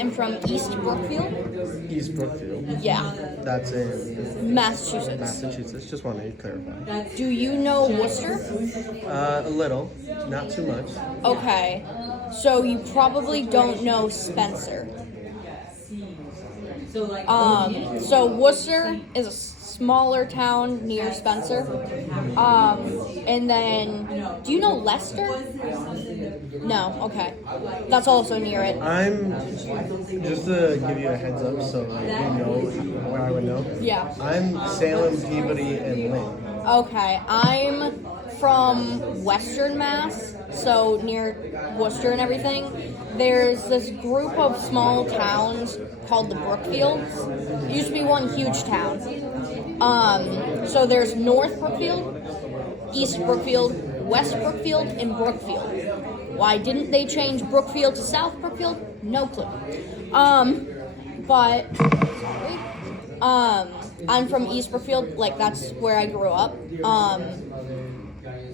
am from East Brookfield. East Brookfield. Yeah, That's in Massachusetts. Massachusetts. Just wanted to clarify. Do you know Worcester? A little, not too much. Okay, so you probably don't know Spencer. So Worcester is a smaller town near Spencer. And then, do you know Leicester? No, okay. That's also near it. I'm just to give you a heads up, so like, you know where I would know. Yeah. I'm Salem, Peabody, and Lynn. Okay, I'm from Western Mass, so near Worcester and everything. There's this group of small towns called the Brookfields. It used to be one huge town. So there's North Brookfield, East Brookfield, West Brookfield, and Brookfield. Why didn't they change Brookfield to South Brookfield? No clue. I'm from East Brookfield, like that's where I grew up.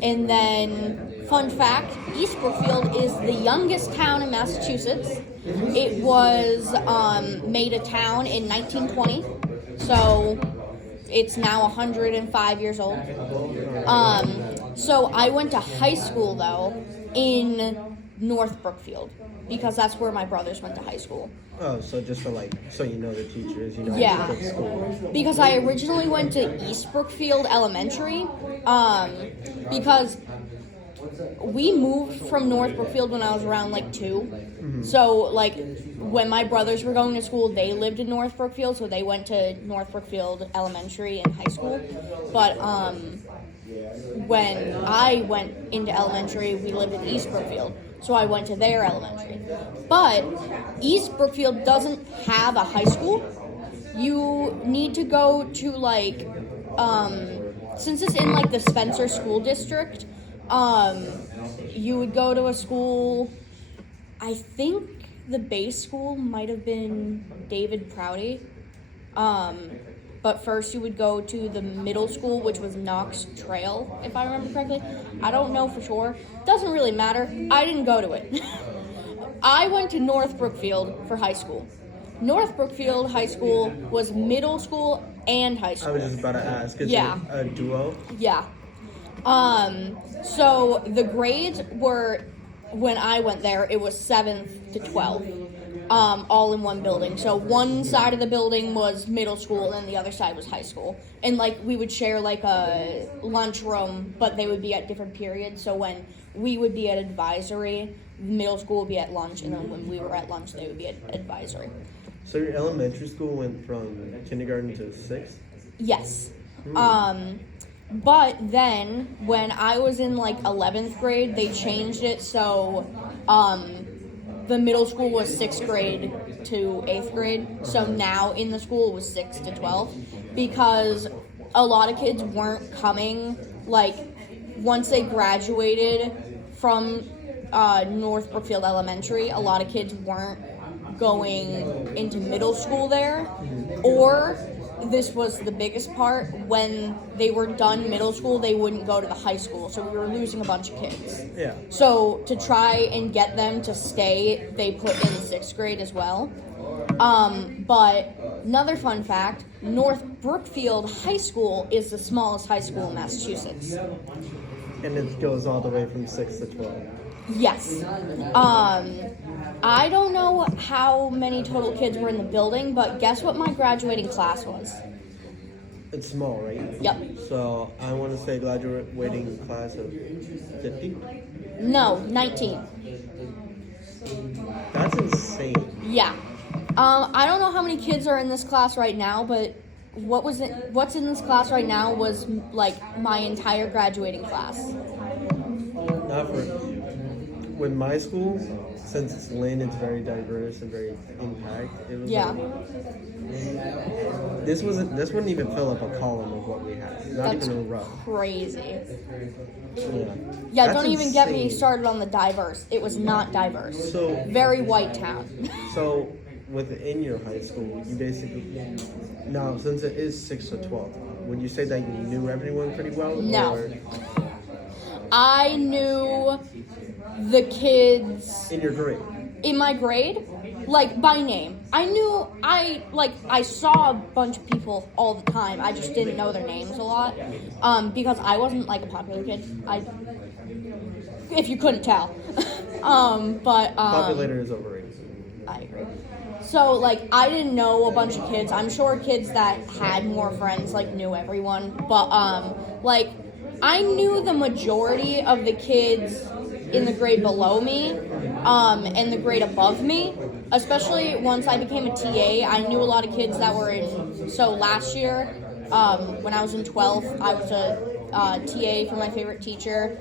And then, fun fact, East Brookfield is the youngest town in Massachusetts. It was made a town in 1920, so it's now 105 years old. So I went to high school, though, in North Brookfield, because that's where my brothers went to high school. Oh, so just for like, so you know the teachers, you know Yeah. how to pick school. Because I originally went to East Brookfield Elementary, because we moved from North Brookfield when I was around like 2. Mm-hmm. So like when my brothers were going to school, they lived in North Brookfield, so they went to North Brookfield Elementary and high school. But when I went into elementary, we lived in East Brookfield, so I went to their elementary. But East Brookfield doesn't have a high school. You need to go to like, since it's in like the Spencer School District, you would go to a school. I think the base school might have been David Prouty. But first you would go to the middle school, which was Knox Trail, if I remember correctly. I don't know for sure. Doesn't really matter. I didn't go to it. I went to North Brookfield for high school. North Brookfield High School was middle school and high I school. was just about to ask, is Yeah. it a duo? Yeah. So the grades were, when I went there, it was 7th to 12th, all in one building. So one side of the building was middle school and the other side was high school. And like we would share like a lunchroom, but they would be at different periods. So when we would be at advisory, middle school would be at lunch, and then when we were at lunch, they would be at advisory. So your elementary school went from kindergarten to 6th? Yes. But then when I was in like 11th grade, they changed it so the middle school was 6th grade to 8th grade. So now in the school it was 6th to 12th, because a lot of kids weren't coming, like once they graduated from North Brookfield Elementary, a lot of kids weren't going into middle school there, or this was the biggest part, when they were done middle school, they wouldn't go to the high school, so we were losing a bunch of kids. Yeah. So to try and get them to stay, they put in 6th grade as well. But another fun fact, North Brookfield High School is the smallest high school in Massachusetts. And it goes all the way from 6 to 12. Yes. I don't know how many total kids were in the building, but guess what my graduating class was? It's small, right? Yep. So I want to say graduating class of 50. No, 19. That's insane. Yeah. I don't know how many kids are in this class right now, but what's in this class right now was like my entire graduating class. Not for with my school, since it's Lynn, it's very diverse and very impact. It was Yeah. this wouldn't even fill up a column of what we had. Not That's even a row. crazy. Yeah. Yeah, That's don't even get me insane. started on the diverse. It was not diverse. So Very white town. So within your high school, you basically now since it is 6 to 12, would you say that you knew everyone pretty well? No. Or I knew the kids in your grade? in my grade. like by name. I saw a bunch of people all the time. I just didn't know their names a lot, because I wasn't like a popular kid. If you couldn't tell, Populator is overrated. I agree. So, like, I didn't know a bunch of kids. I'm sure kids that had more friends, like, knew everyone. But, like, I knew the majority of the kids in the grade below me, and the grade above me. Especially once I became a TA, I knew a lot of kids that were in... So, last year, when I was in 12th, I was a TA for my favorite teacher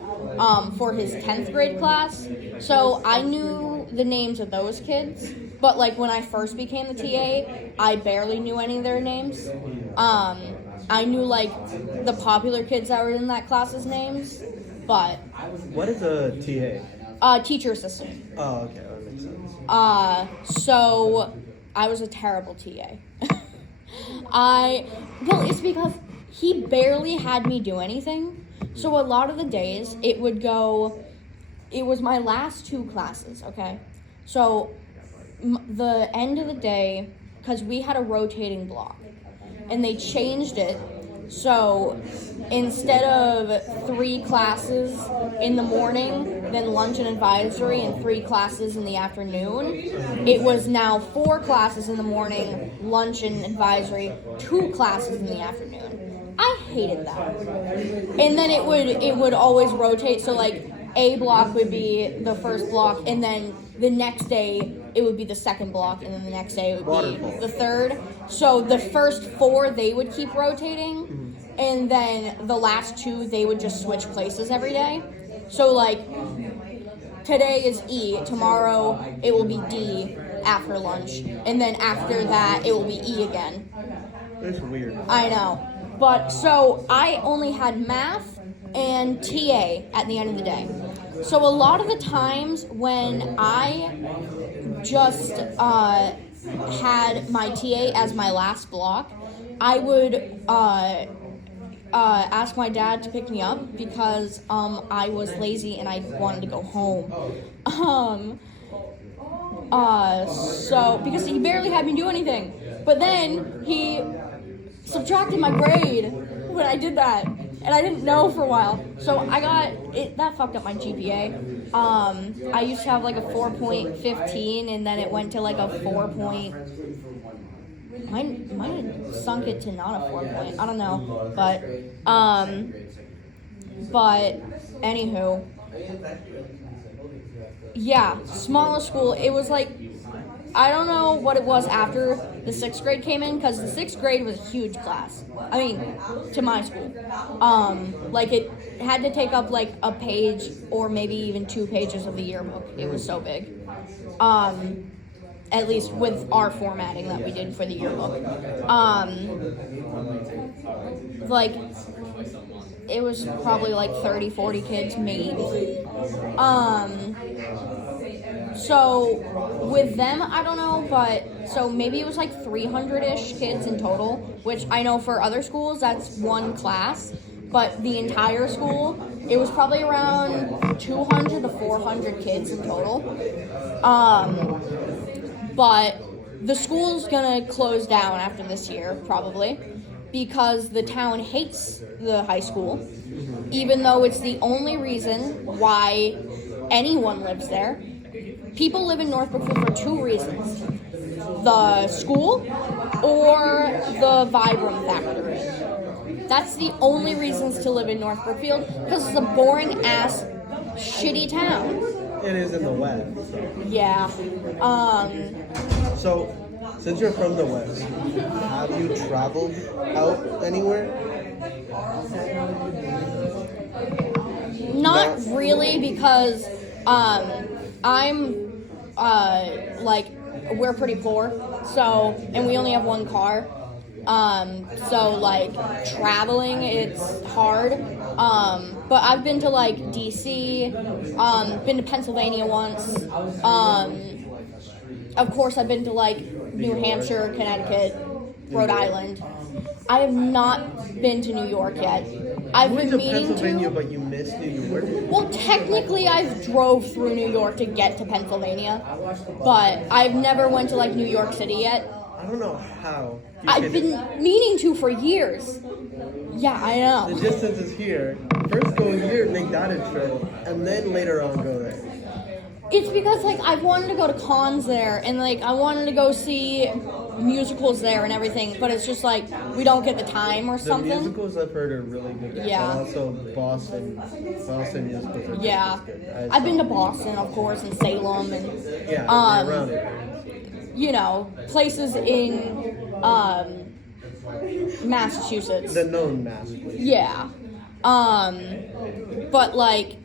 for his 10th grade class. So, I knew the names of those kids. But, like, when I first became the TA, I barely knew any of their names. I knew, like, the popular kids that were in that class's names, but... What is a TA? Teacher assistant. Oh, okay, that makes sense. So, I was a terrible TA. Well, it's because he barely had me do anything. So, a lot of the days, it was my last 2 classes, okay? So... the end of the day, because we had a rotating block, and they changed it, so instead of 3 classes in the morning, then lunch and advisory, and 3 classes in the afternoon, it was now 4 classes in the morning, lunch and advisory, 2 classes in the afternoon. I hated that. And then it would always rotate, so like A block would be the first block, and then the next day it would be the second block, and then the next day it would be the third. So the first 4, they would keep rotating, and then the last 2, they would just switch places every day. So, like, today is E, tomorrow it will be D after lunch, and then after that it will be E again. That's weird. I know. But, so, I only had math and TA at the end of the day. So a lot of the times when I just had my TA as my last block, I would ask my dad to pick me up because I was lazy and I wanted to go home. So because he barely had me do anything, but then he subtracted my grade when I did that. And I didn't know for a while, so I got it. That fucked up my GPA. I used to have like a 4.15, and then it went to like a 4. Might have sunk it to not a 4 point. I don't know, but anywho, yeah, smaller school. It was like, I don't know what it was after the 6th grade came in, because the 6th grade was a huge class. I mean, to my school. Like, it had to take up, like, a page or maybe even 2 pages of the yearbook. It was so big. At least with our formatting that we did for the yearbook. Like, it was probably, like, 30, 40 kids, maybe. So, with them, I don't know, but, so maybe it was like 300-ish kids in total, which I know for other schools, that's 1 class, but the entire school, it was probably around 200 to 400 kids in total. But the school's gonna close down after this year, probably, because the town hates the high school, even though it's the only reason why anyone lives there. People live in North Brookfield for 2 reasons. The school or the Vibram factory. That's the only reasons to live in North Brookfield, because it's a boring-ass, shitty town. It is in the West. Yeah. So, since you're from the West, have you traveled out anywhere? Not really, because I'm like, we're pretty poor, so, and we only have 1 car, so like traveling, it's hard. But I've been to like DC, been to Pennsylvania once. Of course, I've been to like New Hampshire, Connecticut, Rhode Island. I have not been to New York yet. I've You went been to meaning Pennsylvania, to. but you missed New York. Well, technically, I've drove through New York to get to Pennsylvania, but I've never went to like New York City yet. I don't know how. you I've could- been meaning to for years. Yeah, I The know. distance is here. First go here, make that a trip, and then later on go there. It's because like I've wanted to go to cons there, and like I wanted to go see musicals there and everything, but it's just like we don't get the time or The something. musicals I've heard are really good. Yeah. And also Boston musicals are Yeah, just good. I've been to Boston, of course, and Salem, and Yeah, around it. you know, places in Massachusetts. The known mass places. Yeah. But like,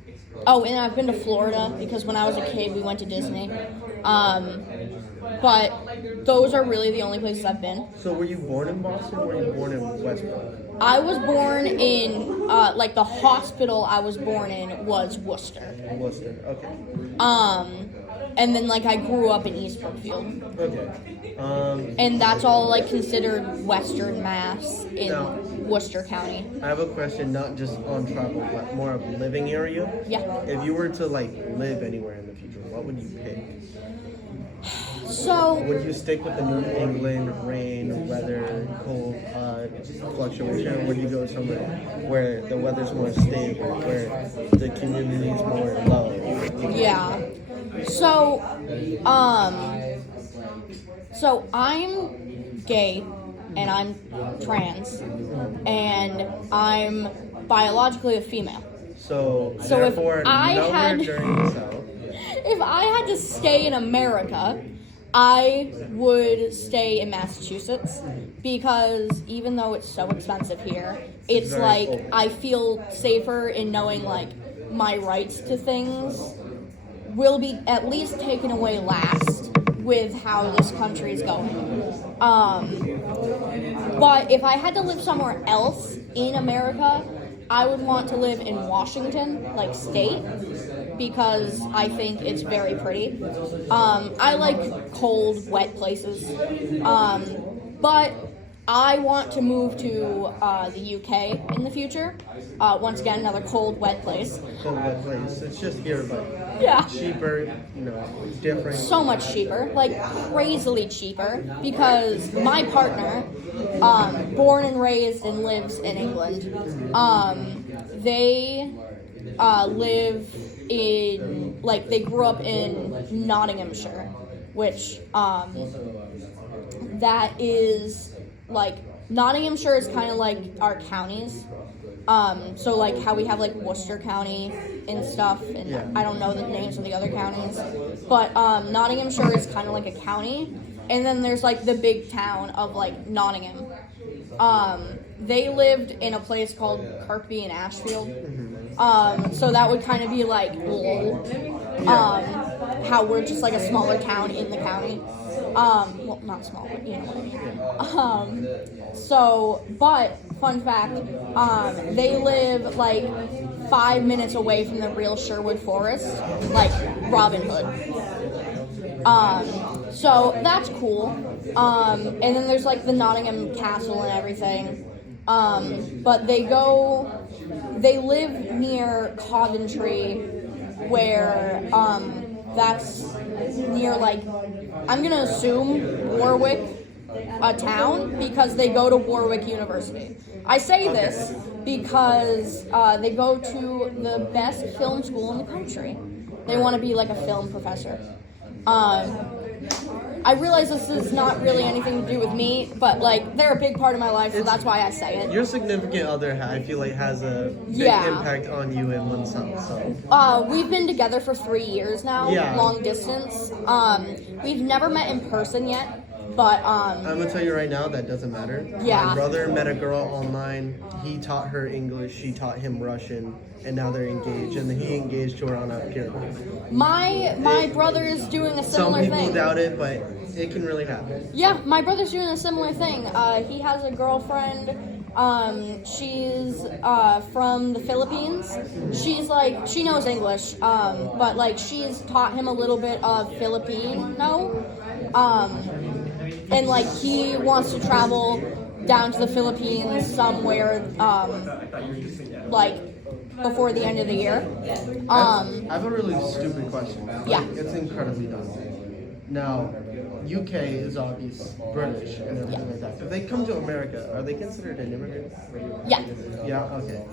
oh, and I've been to Florida because when I was a kid we went to Disney. But those are really the only places I've been. So were you born in Boston or were you born in Westbrook? I was born in like the hospital I was born in was Worcester. Worcester, okay. And then like I grew up in East Brookfield. Okay. And that's all like considered Western Mass in No. Worcester County. I have a question, not just on travel, but more of living area. Yeah. If you were to like live anywhere in the future, what would you pick? So Would you stick with the New England rain, weather, cold fluctuation, or would you go somewhere where the weather's more stable, where the community's more low? yeah. So so I'm gay and I'm trans and I'm biologically a female. So if therefore, I nowhere had- during the South. If I had to stay in America, I would stay in Massachusetts because even though it's so expensive here, it's Very like cold. I feel safer in knowing like my rights to things will be at least taken away last with how this country is going. But if I had to live somewhere else in America, I would want to live in Washington, like state, because I think it's very pretty. I like cold, wet places. But I want to move to the UK in the future. Once again, another cold, wet place. Cold wet place. It's just here, but Yeah. cheaper, different. So much cheaper, like crazily cheaper, because my partner, born and raised and lives in England, they live in, like, they grew up in Nottinghamshire, which, that is, like, Nottinghamshire is kind of like our counties. So like how we have like Worcester County and stuff, and Yeah. I don't know the names of the other counties, but Nottinghamshire is kind of like a county, and then there's like the big town of like Nottingham. They lived in a place called Kirkby and Ashfield, so that would kind of be like Lowell, how we're just like a smaller town in the county. Well, not small, but you know what I mean. But fun fact, they live like 5 minutes away from the real Sherwood Forest, like Robin Hood. So that's cool. And then there's like the Nottingham Castle and everything. But they live near Coventry, where that's near like, I'm gonna assume Warwick, a town, because they go to Warwick University. I say this because they go to the best film school in the country. They want to be like a film professor. I realize this is not really anything to do with me, but like they're a big part of my life, so that's why I say it. Your significant other, I feel like, has a big Yeah. impact on you in one sense. So We've been together for 3 years now, Yeah. long distance. We've never met in person yet, but I'm gonna tell you right now that doesn't matter. Yeah. My brother met a girl online. He taught her English. She taught him Russian, and now they're engaged. And he engaged her on a pyramid. my brother is doing a Some similar people thing. doubt it, but it can really happen. Yeah, my brother's doing a similar thing. He has a girlfriend. She's from the Philippines. She's like, she knows English, but like she's taught him a little bit of Filipino. And like he wants to travel down to the Philippines somewhere, like before the end of the year. I have a really stupid question. Yeah. It's incredibly dumb. Now, UK is obvious British and everything like that. If they come to America, are they considered an immigrant? Yeah. Yeah. Okay.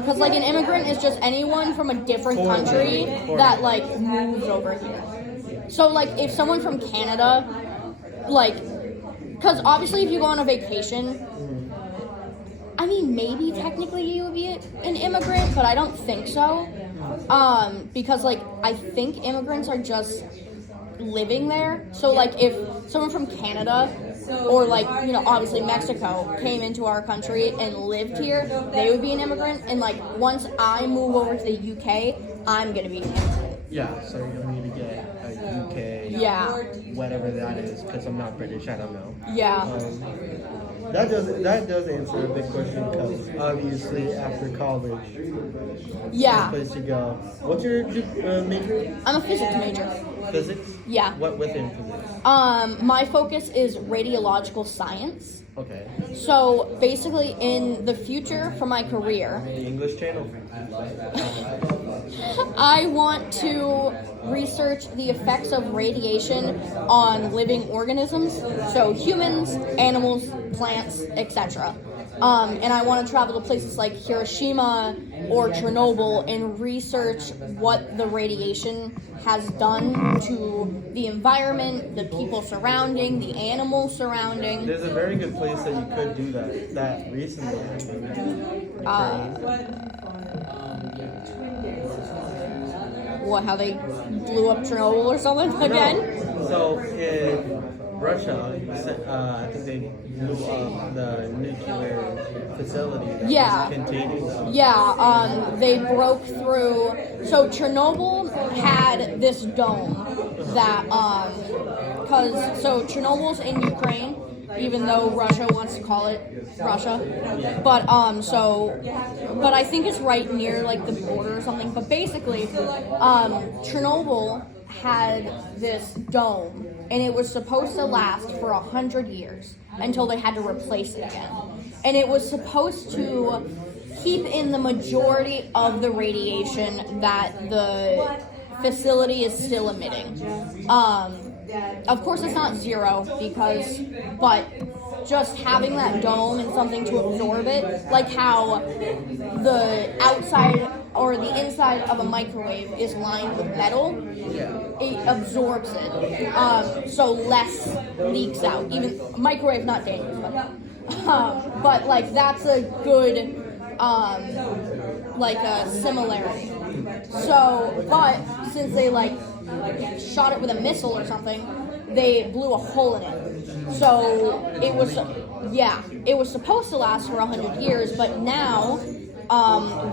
Because like an immigrant is just anyone from a different country that like moves over here. So like if someone from Canada, like, because obviously if you go on a vacation, I mean maybe technically you would be an immigrant, but I don't think so. Because like I think immigrants are just living there. So like if someone from Canada or like, you know, obviously Mexico came into our country and lived here, they would be an immigrant. And like once I move over to the UK, I'm gonna be an immigrant. Yeah. So you're gonna need to get a UK. Yeah. Whatever that is, because I'm not British. I don't know. Yeah. That does answer a big question, because obviously after college, Yeah. place to go. What's your major? I'm a physics major. Physics. Yeah. What within physics? My focus is radiological science. Okay. So basically in the future for my career, The English Channel. I want to research the effects of radiation on living organisms, so humans, animals, plants, etc. And I want to travel to places like Hiroshima or Chernobyl and research what the radiation has done to the environment, the people surrounding, the animals surrounding. There's a very good place that you could do that recently. What, how they blew up Chernobyl or something again? So in Russia, I think they blew up the nuclear facility that Yeah. was containing them. Yeah, they broke through. So Chernobyl had this dome that, so Chernobyl's in Ukraine, even though Russia wants to call it Russia. But but I think it's right near like the border or something. But basically, Chernobyl had this dome, and it was supposed to last for 100 years until they had to replace it again. And it was supposed to keep in the majority of the radiation that the facility is still emitting. Of course, it's not zero but just having that dome and something to absorb it, like how the outside or the inside of a microwave is lined with metal, it absorbs it, so less leaks out. Even microwave not dangerous, but like that's a good like a similarity. So, but since they like shot it with a missile or something, they blew a hole in it. So it was supposed to last for 100 years, but now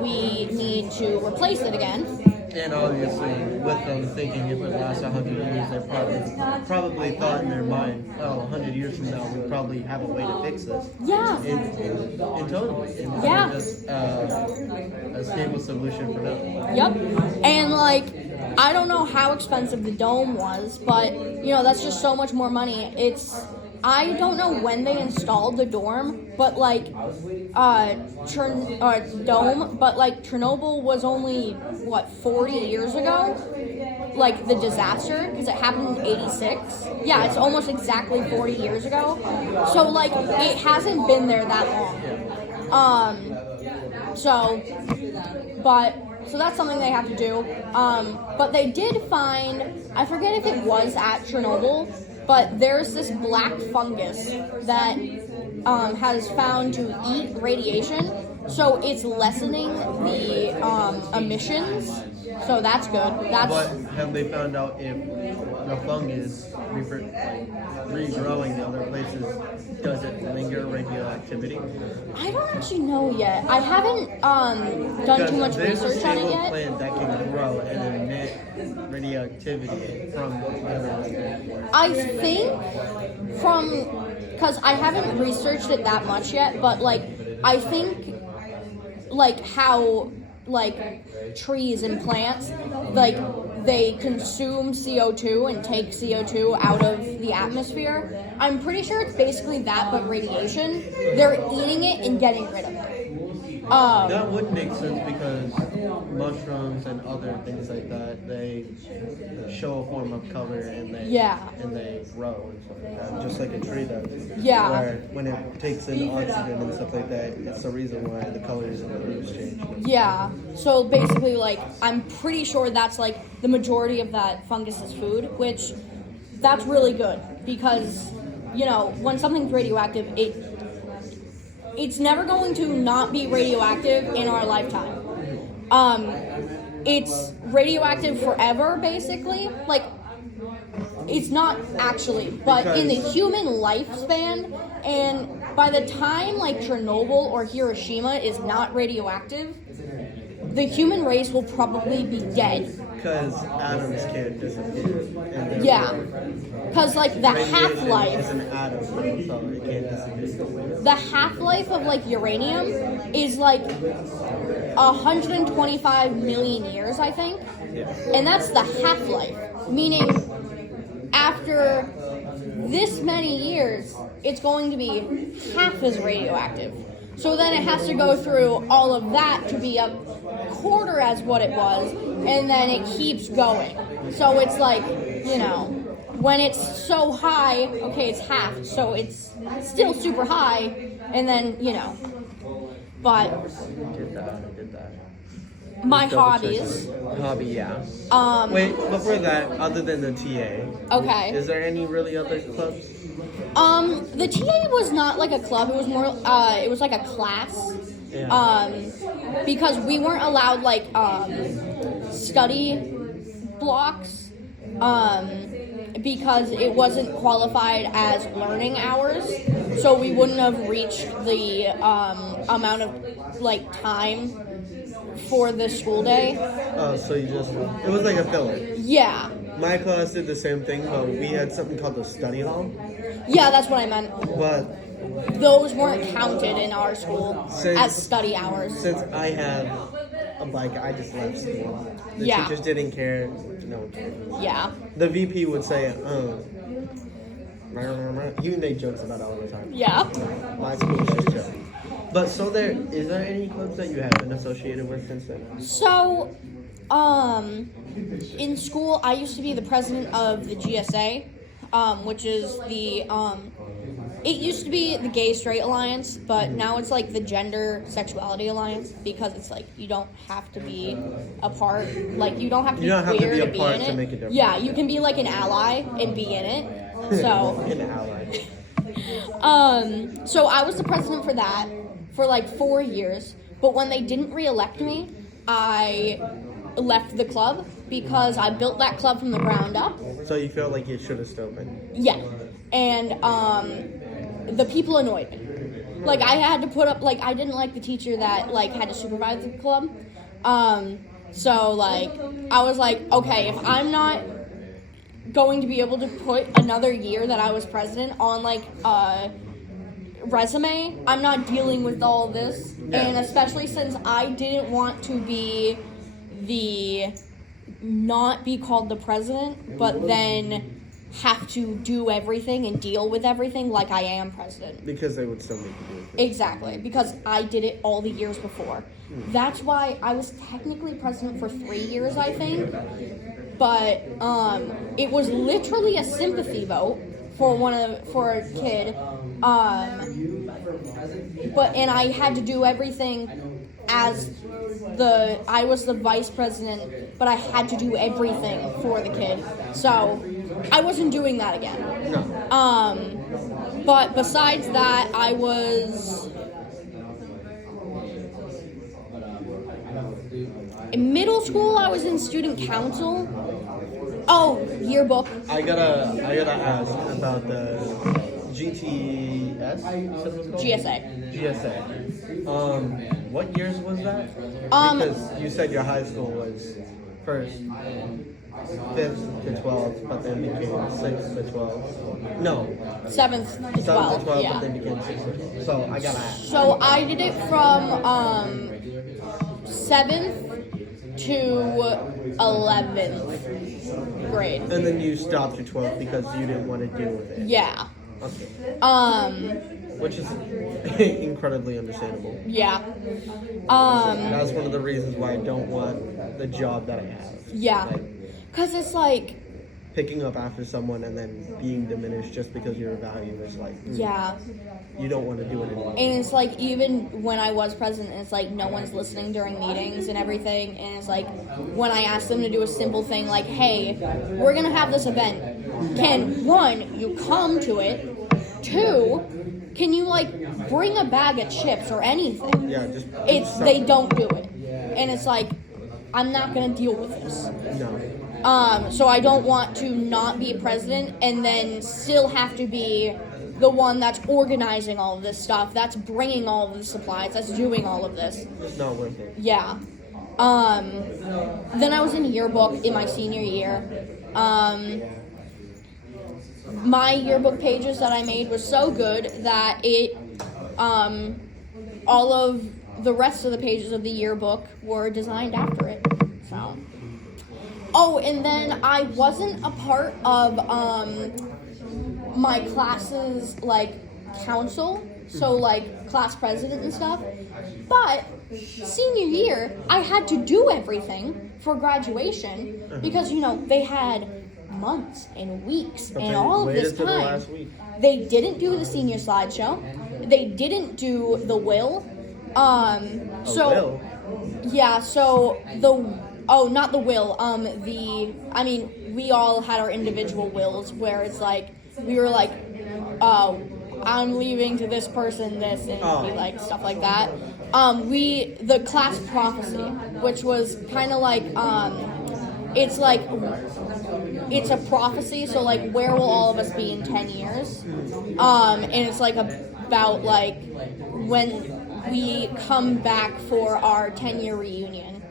we need to replace it again. And obviously, with them thinking it would last 100 years, they probably thought in their mind, 100 years from now, we probably have a way to fix this. Yeah. And totally. And Yeah. just a stable solution for them. Yep. And like, I don't know how expensive the dome was, but you know, that's just so much more money. I don't know when they installed the dome, but like, dome, but like Chernobyl was only, 40 years ago? Like the disaster, because it happened in 86. Yeah, it's almost exactly 40 years ago. So like, it hasn't been there that long. So that's something they have to do. But they did find, I forget if it was at Chernobyl, but there's this black fungus that has found to eat radiation, so it's lessening the emissions. So that's good. But have they found out if the fungus regrowing in other places, does it linger radioactivity? I don't actually know yet. I haven't done too much research on it yet. There's a plant that can grow and emit radioactivity from other. I think because I haven't researched it that much yet, but like I think like how like trees and plants, like they consume CO2 and take CO2 out of the atmosphere. I'm pretty sure it's basically that, but radiation. They're eating it and getting rid of it. That would make sense because mushrooms and other things like that, they show a form of cover and they grow and stuff like that, just like a tree does. Yeah. Where when it takes in oxygen and stuff like that, it's the reason why the colors in the leaves change. Yeah. So basically, like, I'm pretty sure that's like the majority of that fungus's food, which that's really good because, you know, when something's radioactive, it's never going to not be radioactive in our lifetime. It's radioactive forever, basically. Like, it's not actually, but in the human lifespan, and by the time, like, Chernobyl or Hiroshima is not radioactive, the human race will probably be dead. Because atoms can't disappear. Yeah. Because, like, the Radiation half-life... is an atom, so it can't disappear. The half-life of, like, uranium is, like, 125 million years, I think. Yeah. And that's the half-life. Meaning, after this many years, it's going to be half as radioactive. So then it has to go through all of that to be a quarter as what it was, and then it keeps going. So it's like, you know, when it's so high, okay, it's half, so it's still super high, and then, you know. But I get that. my Double hobbies. checking. Hobby, yeah. Wait, before that, other than the TA, okay. is there any really other clubs? The TA was not like a club, it was more, it was like a class. Yeah. Because we weren't allowed, like, study blocks, because it wasn't qualified as learning hours, so we wouldn't have reached the, amount of, like, time for the school day. Oh, so it was like a filler. Yeah. My class did the same thing, but we had something called the study hall. Yeah, that's what I meant. But those weren't counted in our school as study hours. Since I had a bike, I just left school. The teachers didn't care. No one cared. Yeah. The VP would say, he would make jokes about it all the time. Yeah. My school was just chill. But so is there any clubs that you have been associated with since then? So, in school, I used to be the president of the GSA, which is the, it used to be the Gay Straight Alliance, but now it's like the Gender Sexuality Alliance, because it's like, you don't have to be a part, like, you don't have to be queer to be in it. Make a difference. Yeah, you can be like an ally and be in it, so. An ally. So I was the president for that for like 4 years, but when they didn't re-elect me, I left the club because I built that club from the ground up. So you felt like you should have still been? Yeah, and the people annoyed me. Like, I had to put up, like, I didn't like the teacher that, like, had to supervise the club. So, like, I was like, okay, if I'm not going to be able to put another year that I was president on, like, resume, I'm not dealing with all this. Yeah. And especially since I didn't want to be not be called the president, but then have to do everything and deal with everything like I am president. Because they would still make you do it. Exactly, because I did it all the years before. That's why I was technically president for 3 years, I think. But it was literally a sympathy vote for a kid. And I had to do everything as I was the vice president, but I had to do everything for the kid. So I wasn't doing that again. No. But besides that, I was in middle school. I was in student council. Oh, yearbook. I gotta ask about the GTS. GSA. GSA. What years was that? Because you said your high school was first 5th to 12th, but then became 6th to 12th. No. 7th to 12th. 7th to 12th, Yeah. but then became 6th to 12th. So I gotta ask. So I did it from 7th to 11th. grade. And then you stopped your 12th because you didn't want to deal with it. Yeah. Okay. Which is incredibly understandable. Yeah. That's one of the reasons why I don't want the job that I have. Yeah. Like, Because it's like, picking up after someone and then being diminished just because you're a value is like, yeah. you don't want to do it anymore. And it's like, even when I was president, it's like no one's listening during meetings and everything. And it's like, when I asked them to do a simple thing like, hey, we're going to have this event. Can, one, you come to it? Two, can you like bring a bag of chips or anything? Yeah, just They don't do it. And it's like, I'm not going to deal with this. No. So I don't want to not be president and then still have to be the one that's organizing all of this stuff, that's bringing all of the supplies, that's doing all of this. It's not worth it. Yeah. Then I was in yearbook in my senior year. My yearbook pages that I made was so good that it, all of the rest of the pages of the yearbook were designed after it. So. Oh, and then I wasn't a part of my class's like council, so like class president and stuff. But senior year, I had to do everything for graduation because they had months and weeks and all of this time. They didn't do the senior slideshow. They didn't do the will. Yeah, so not the will. We all had our individual wills where it's like, we were like, I'm leaving to this person this, and be like stuff like that. The class prophecy, which was kind of like, it's like, it's a prophecy, so like, where will all of us be in 10 years? And it's like about like, when we come back for our 10-year reunion.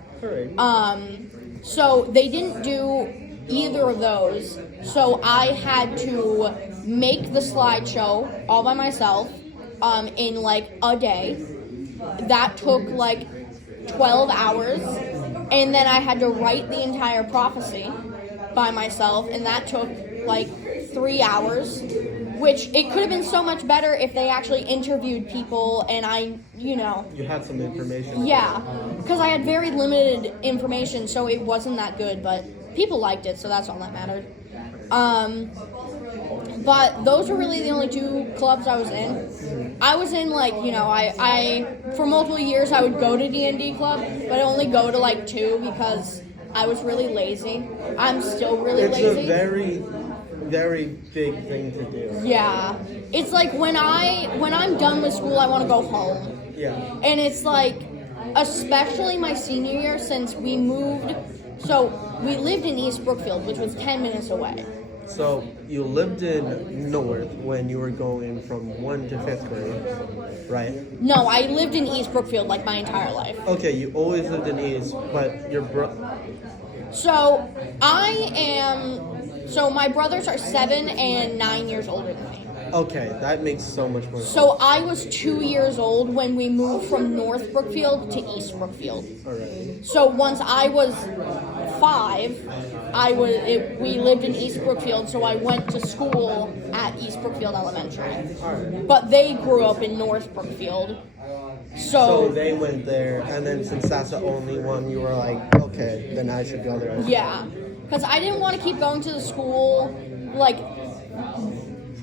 So they didn't do either of those. So I had to make the slideshow all by myself in like a day. That took like 12 hours. And then I had to write the entire prophecy by myself, and that took like 3 hours. Which it could have been so much better if they actually interviewed people and you had some information. Yeah, because I had very limited information, so it wasn't that good, but people liked it, so that's all that mattered. But those were really the only two clubs I was in. I was in like, I for multiple years I would go to D&D club, but I only go to like 2 because I was really lazy. I'm still really lazy. It's a very big thing to do. Yeah. It's like when I'm done with school, I want to go home. Yeah. And it's like, especially my senior year, since we moved, so we lived in East Brookfield, which was 10 minutes away. So you lived in North when you were going from 1 to 5th grade, right? No, I lived in East Brookfield like my entire life. Okay, you always lived in East, but your So my brothers are 7 and 9 years older than me. Okay, that makes so much more sense. So I was 2 years old when we moved from North Brookfield to East Brookfield. All right. So once I was 5, we lived in East Brookfield, so I went to school at East Brookfield Elementary. All right. But they grew up in North Brookfield. So they went there, and then since that's the only one, you were like, okay, then I should go there. Yeah, because I didn't want to keep going to the school,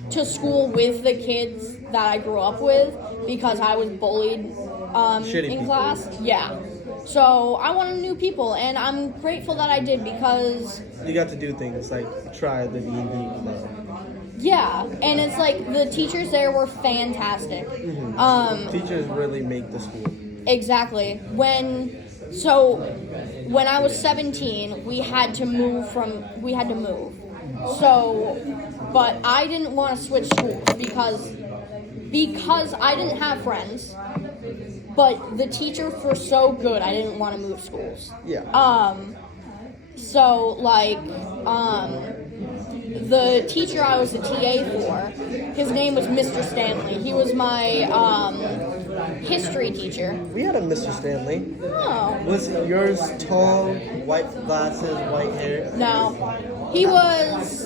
to school with the kids that I grew up with, because I was bullied in class. Yeah. So I wanted new people, and I'm grateful that I did because you got to do things like try the D&D club. Yeah, and it's like the teachers there were fantastic. Mm-hmm. Teachers really make the school. Exactly. When I was 17, we had to move. So, but I didn't want to switch schools because I didn't have friends. But the teachers were so good, I didn't want to move schools. Yeah. The teacher I was a TA for, his name was Mr. Stanley. He was my history teacher. We had a Mr. Stanley. Oh. Was yours tall, white glasses, white hair? No. He was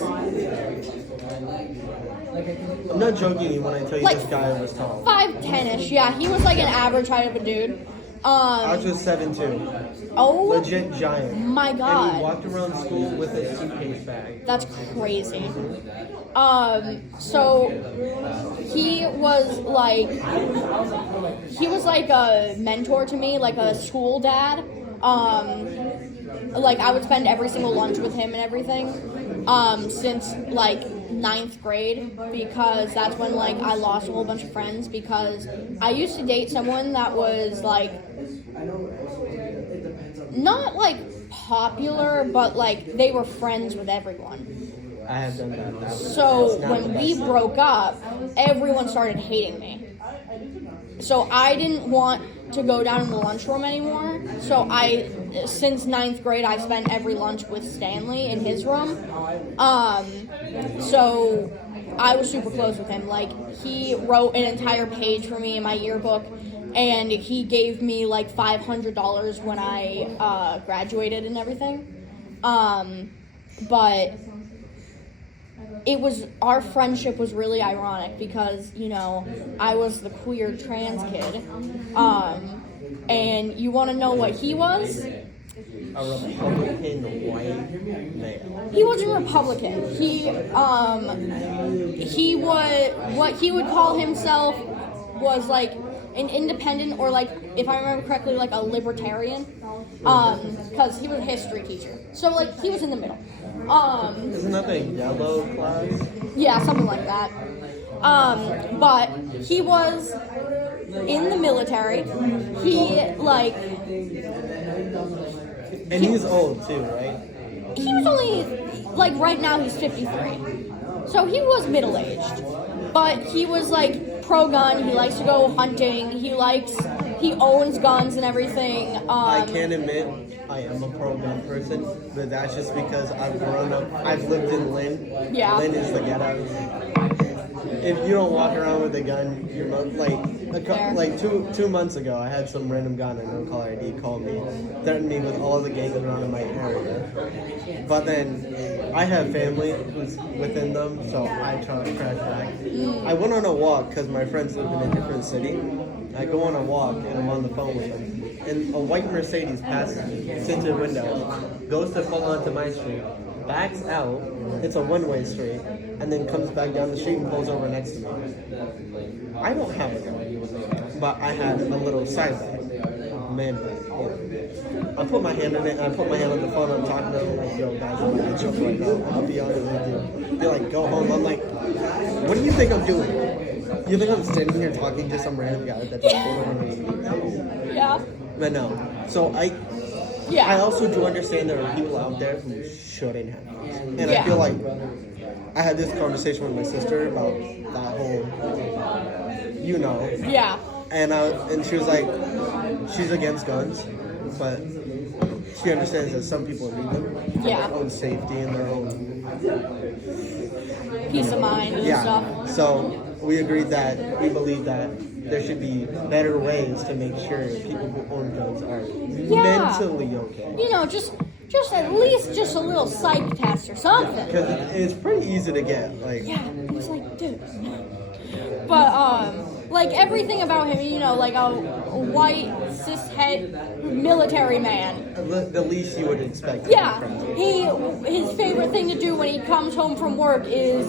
I'm not joking when I tell you Like- this guy was tall. 5'10"-ish. Yeah, he was like an average height of a dude. I was just 7'2". Oh Legit giant. my And he god. walked around school with a suitcase bag. That's crazy. So he was like a mentor to me, like a school dad. Like I would spend every single lunch with him and everything. Since like 9th grade, because that's when like I lost a whole bunch of friends, because I used to date someone that was like not like popular, but like they were friends with everyone. I have done that. So That's not when the we best. broke up, everyone started hating me. So I didn't want to go down in the lunchroom anymore. So since 9th grade, I spent every lunch with Stanley in his room. So I was super close with him. Like, he wrote an entire page for me in my yearbook, and he gave me like $500 when I graduated and everything. But our friendship was really ironic because, you know, I was the queer trans kid. And you want to know what he was? A Republican white male. He wasn't Republican. He was, what he would call himself was like an independent, or like, if I remember correctly, like a libertarian. Because he was a history teacher. So like he was in the middle. Isn't that the yellow class? Yeah, something like that. But he was in the military. He like And he's old too, right? he was only like right now he's 53. So he was middle-aged. But he was like pro-gun, he likes to go hunting, he owns guns and everything. I can admit I am a pro-gun person, but that's just because I've lived in Lynn. Yeah. Lynn is the ghetto. If you don't walk around with a gun, you're like 2 months ago, I had some random guy on no caller ID call me, threatened me with all the gangs around in my area. But then I have family who's within them, so I try to crash back. I went on a walk because my friends live in a different city. I go on a walk and I'm on the phone with them, and a white Mercedes passes me, sits in the window, goes to pull onto my street, backs out. It's a one-way street, and then comes back down the street and pulls over next to me. I don't have a gun, but I had a little side bag, man bag. Yeah. I put my hand in it, and I put my hand on the phone. I'm talking to them like, "Yo, guys, I'm gonna jump right now. I'll be honest with you." They're like, "Go home." I'm like, "What do you think I'm doing? You think I'm standing here talking to some random guy that just pulled over me?" No. Yeah. But no. So I also do understand there are people out there who shouldn't have guns. And I feel like I had this conversation with my sister about that whole, you know. Yeah. And she was like, she's against guns, but she understands that some people need them for Yeah. their own safety and their own. Peace of mind and stuff. So we agreed that we believe that there should be better ways to make sure people who own guns are mentally okay. You know, just at least just a little psych test or something. Because it's pretty easy to get. Like, Yeah, it's like, dude. But like everything about him, you know, like a white cishet military man. the least you would expect. Yeah, his favorite thing to do when he comes home from work is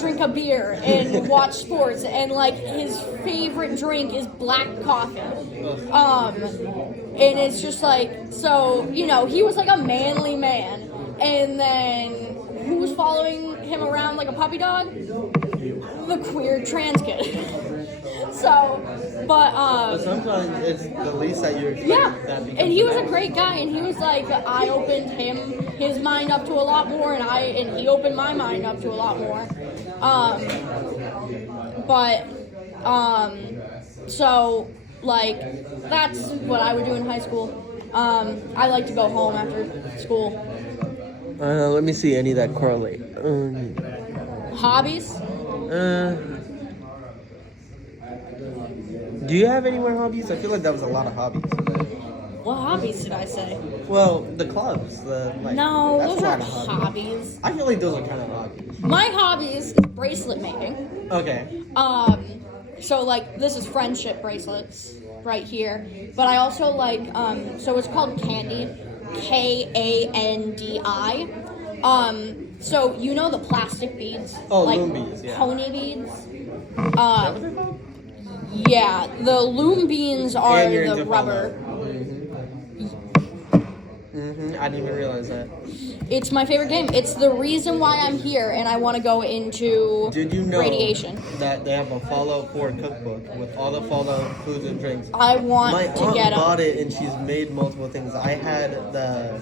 drink a beer and watch sports, and like his favorite drink is black coffee. And it's just like, so, you know, he was like a manly man, and then who was following him around like a puppy dog? The queer trans kid. So, but sometimes it's the least that you expect. yeah, That becomes and he was a bad. great guy, and he was like, I opened his mind up to a lot more, and he opened my mind up to a lot more. So like that's what I would do in high school. I like to go home after school. Let me see any that correlate. Hobbies? Do you have any more hobbies? I feel like that was a lot of hobbies. What hobbies did I say? Well, the clubs. No, that's those not aren't a hobby. hobbies. I feel like those are kind of hobbies. My hobbies is bracelet making. Okay. So like this is friendship bracelets right here, but I also like so it's called Candy, Kandi. So you know the plastic beads, Oh, like loom beads, yeah. pony beads. Is that what they're called? Yeah, the loom beans are And you're the into rubber. I didn't even realize that. It's my favorite game. It's the reason why I'm here, and I want to go into Did you know radiation. that they have a Fallout 4 cookbook with all the Fallout foods and drinks? I want My to aunt get bought them. it and she's made multiple things. I had the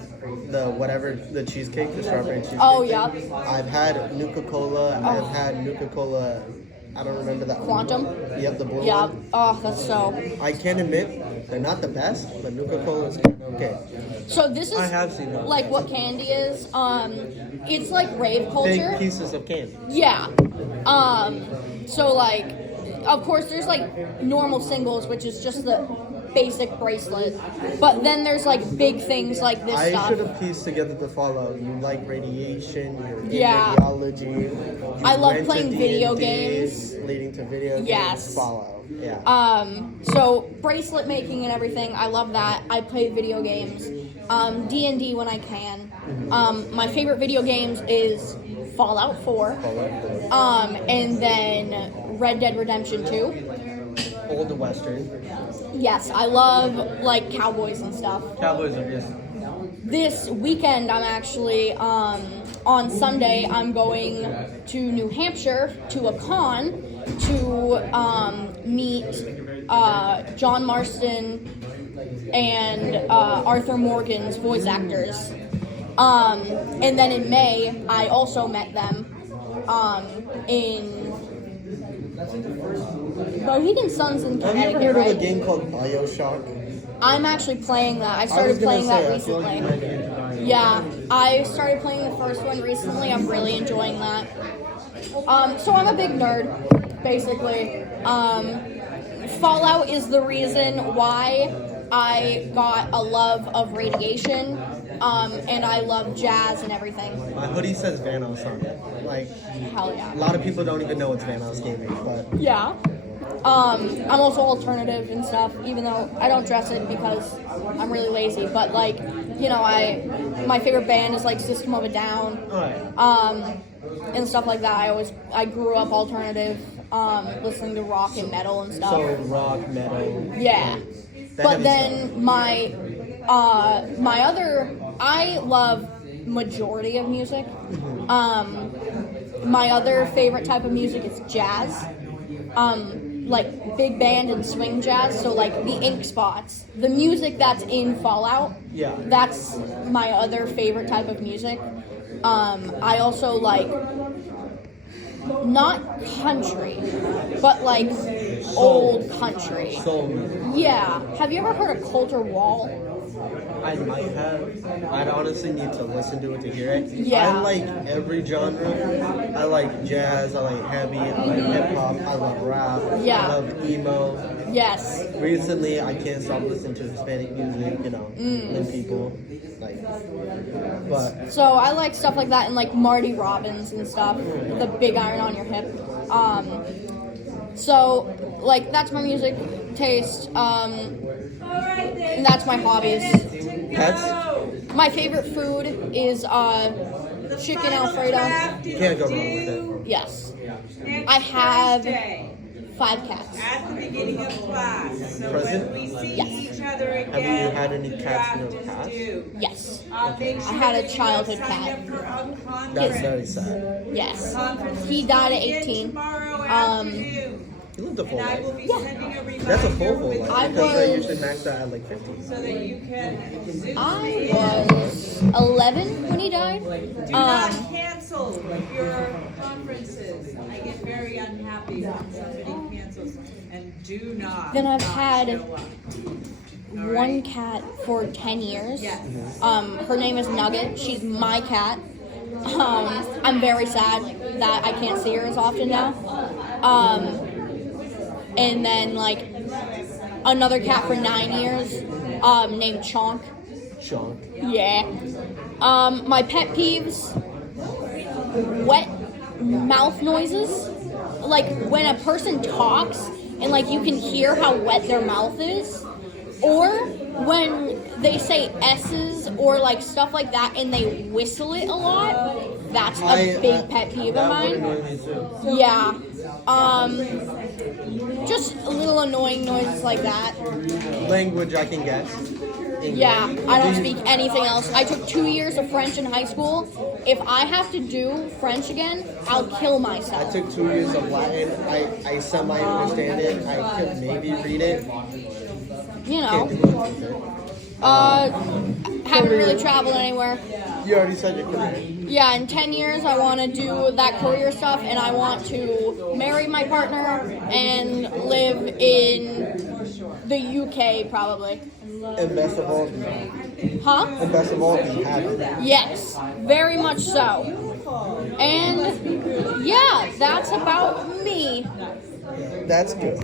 cheesecake, the strawberry cheesecake. Oh, thing. yeah. I've had Nuka-Cola. I've had Nuka-Cola. I don't remember that. Quantum? Yep, the blue Yeah. one. Oh, that's so. I can admit they're not the best, but Nuka-Cola is kind of okay. So this is I have seen those. like what candy is. It's like rave culture. Big pieces of candy. Yeah. So like, of course, there's like normal singles, which is just the basic bracelet. But then there's like big things like this I stuff. should have pieced together the Fallout. You like radiation, you're in Yeah. radiology. You I love went to playing video D&D, games. Leading to video games. Yes. Fallout. Yeah. So bracelet making and everything, I love that. I play video games, D&D when I can. My favorite video games is Fallout 4, Fallout. and then Red Dead Redemption 2. Old Western. Yes, I love like cowboys and stuff. Cowboys are just. This weekend, I'm actually on Sunday. I'm going to New Hampshire to a con to meet John Marston and Arthur Morgan's voice actors. And then in May, I also met them in Mohegan Sun's in Have you ever Connecticut, heard right? of a game called BioShock? I'm actually playing that. I started playing that recently. Yeah, I started playing the first one recently. I'm really enjoying that. So I'm a big nerd, basically. Fallout is the reason why I got a love of radiation, and I love jazz and everything. My hoodie says Vanoss on it. Like, Hell yeah. a lot of people don't even know it's Vanoss Gaming, but Yeah. I'm also alternative and stuff, even though I don't dress it because I'm really lazy. But like, you know, my favorite band is like System of a Down, alright. and stuff like that. I grew up alternative, listening to rock and metal and stuff. So rock, metal. Yeah. That But heavy then my I love majority of music. My other favorite type of music is jazz. Like big band and swing jazz, so like the Ink Spots, the music that's in Fallout. Yeah. That's my other favorite type of music. I also like not country, but like old country. So Yeah. Have you ever heard of Coulter Wall? I might have. I'd honestly need to listen to it to hear it. Yeah. I like every genre. I like jazz, I like heavy, I like hip hop, I love rap, Yeah. I love emo. Yes. Recently, I can't stop listening to Hispanic music, you know, and people. Like, but So I like stuff like that and like Marty Robbins and stuff. The big iron on your hip. So like that's my music taste. And that's my hobbies. pets, My favorite food is chicken Alfredo. you can't go wrong with it. Yes. I have 5 cats. At the beginning of class, so Present? when we see Yes. each other again, Have you had any cats in what your you have past? to do. Yes. Make sure I had a that you childhood sign cat. up for a conference. That's very sad. Yes. Conference He died at again 18. tomorrow Um, afternoon. You lived a full And I will life. be sending a reminder That's a full with life I because they was- usually max out at like 50. so that you can zoom I in. was 11 when he died. Do not cancel your conferences. I get very unhappy when somebody cancels. And do not. Then I've not had show up. one cat for 10 years. Yes. Her name is Nugget. She's my cat. I'm very sad that I can't see her as often now. And then like another cat for 9 years. named Chonk. Sean. Yeah. My pet peeves: wet mouth noises. Like when a person talks and like you can hear how wet their mouth is, or when they say S's or like stuff like that and they whistle it a lot. That's a big pet peeve of That would mine. annoy me too. Yeah. Just little annoying noises like that. Language I can guess. English. Yeah, I don't Do you- speak anything else. I took 2 years of French in high school. If I have to do French again, I'll kill I myself. took 2 years of Latin. I semi understand it. I could maybe read it. You Can't know, do it with it. haven't really traveled anywhere. You already said your career. Yeah, in 10 years, I want to do that career stuff, and I want to marry my partner and live in the UK, probably. And best of all, Huh? be happy. Yes, very much so. And yeah, that's about me. That's good.